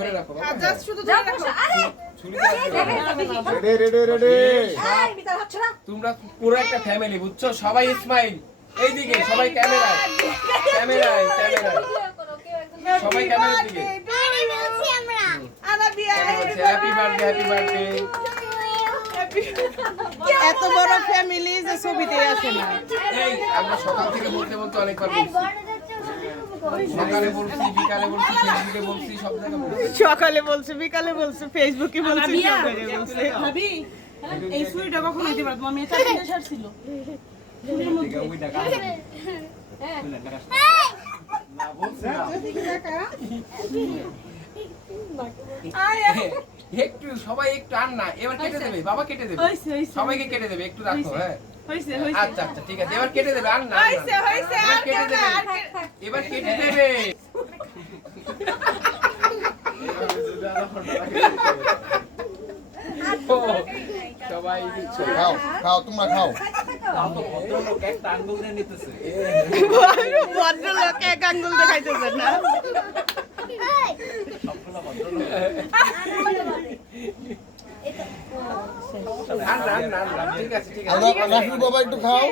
ধরে রাখো জাস্ট শুধু ধরে রাখো। তোমরা পুরো একটা ফ্যামিলি বুঝছো, সবাই স্মাইল। এইদিকে সবাই ক্যামেরায় ক্যামেরায় ক্যামেরায় সবাই ক্যামেরার দিকে। Happy birthday happy birthday. এত বড় ফ্যামিলি যে ছবিতে আসে না। এই আমরা সকাল থেকে বলতে বলতে অনেকবার বলছি, সকালে বলছি, বিকালে বলছি, ফেসবুকে বলছি, সব জায়গায় বলছি। সকালে বলছে, বিকালে বলছে, ফেসবুকে বলছে, সব জায়গায় বলছে। ভাবি এই সুইটা কখন দিতে পারবো? আমি এটা কিনে ছাড়ছিল। একটু সবাই একটু আন না, এবার কেটে দেবে, বাবা কেটে দেবে, সবাইকে কেটে দেবে, একটু রাখো। হ্যাঁ আচ্ছা আচ্ছা ঠিক আছে, এবার কেটে দেবে, আন না, এবার কেটে দেবে, এবার কেটে দেবে। ও, সবাই খাও খাও তোমরা খাও। ভদ্রলোক এক আঙ্গুল দেখাইতেছে না। আন না, আন না, আন না, ঠিক আছে ঠিক আছে। রাফি বাবা একটু খাও।